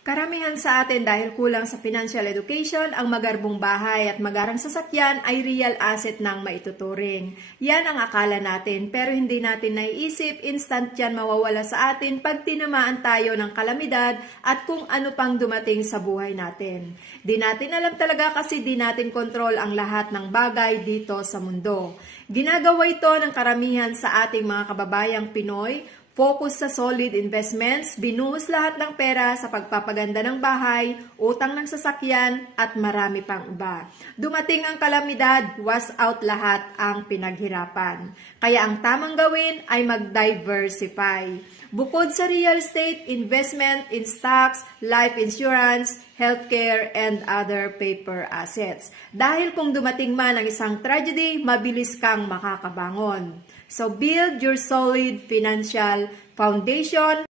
Karamihan sa atin dahil kulang sa financial education, ang magarbong bahay at magarang sasakyan ay real asset ng maituturing. Yan ang akala natin pero hindi natin naiisip, instant yan mawawala sa atin pag tinamaan tayo ng kalamidad at kung ano pang dumating sa buhay natin. Di natin alam talaga kasi di natin kontrol ang lahat ng bagay dito sa mundo. Ginagawa ito ng karamihan sa ating mga kababayang Pinoy. Focus sa solid investments, binuhos lahat ng pera sa pagpapaganda ng bahay, utang ng sasakyan, at marami pang iba. Dumating ang kalamidad, was out lahat ang pinaghirapan. Kaya ang tamang gawin ay mag-diversify. Bukod sa real estate, investment in stocks, life insurance, healthcare, and other paper assets. Dahil kung dumating man ang isang tragedy, mabilis kang makakabangon. So build your solid financial foundation